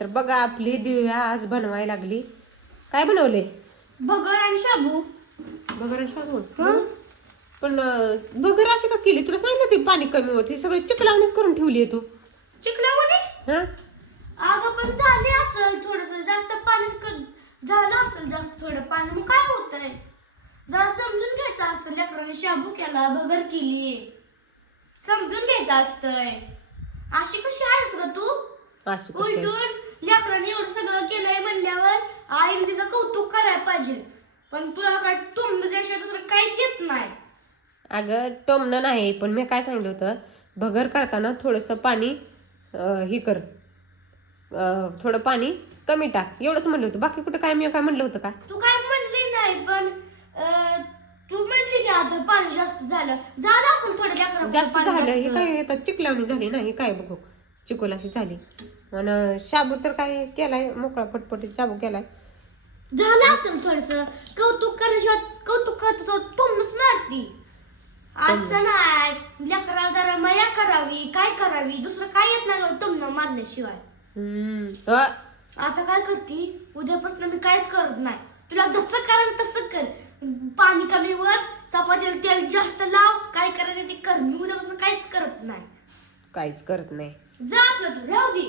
तर बघा आपली दिव्या आज बनवायला लागली. काय बनवले? भगर आणि शाबू. भगर आणि शाबू. पण भगर अशी का केली? तुला सांगितलं होती पाणी कमी होत. हे सगळे चिकलावणीच करून ठेवली तू. चिकलावणी? हा अगं पण झाले असेल थोडस जास्त पाणी झालं असेल जास्त थोडं पाणी मग काय होतंय जरा समजून घ्यायचं असतं. लेकरांनी शाबू केला भगर केली समजून घ्यायचं असतंय. अशी कशी आहेस ग तू? असं कसं? उलटून लेकरांनी एवढं सगळं केलंय म्हणल्यावर आईने तिचं कौतुक करायला पाहिजे. पण तुला काय तुमच्याशिवाय दुसरं काहीच येत नाही. अगं टोमणं नाही, पण मी काय सांगितलं होतं, भगर करताना थोडंसं पाणी हे कर, थोडं पाणी कमी टाक, एवढंच म्हणलं होतं. बाकी कुठं काय मी काय म्हणलं होतं का? तू काय म्हणली नाही पण तू म्हणली की आता पाणी जास्त झालं असेल थोडं लेकरांना जास्त पाणी झालं हे जास्त. काय आता चिकलावणी झाली ना, हे काय बघू चिकोलाशी झाली. आणि शाबू तर काय केलाय मोकळा पटपटीत शाबू केलाय. झालं असेल थोडस कौतुक करायशिवाय कौतुक करत तुमच मारती. असं नाही लेकराला जरा माया करावी काय करावी दुसरं काय येत नाही तुमनं मारल्याशिवाय. आता काय करती उद्यापासून मी काहीच करत नाही. तुला जसं करायचं तसं कर. पाणी कमी वर चपातीला तेल जास्त लाव काय करायचं ते कर. मी उद्यापासून काहीच करत नाही. काहीच करत नाही. जा आपलं तू राहू दे.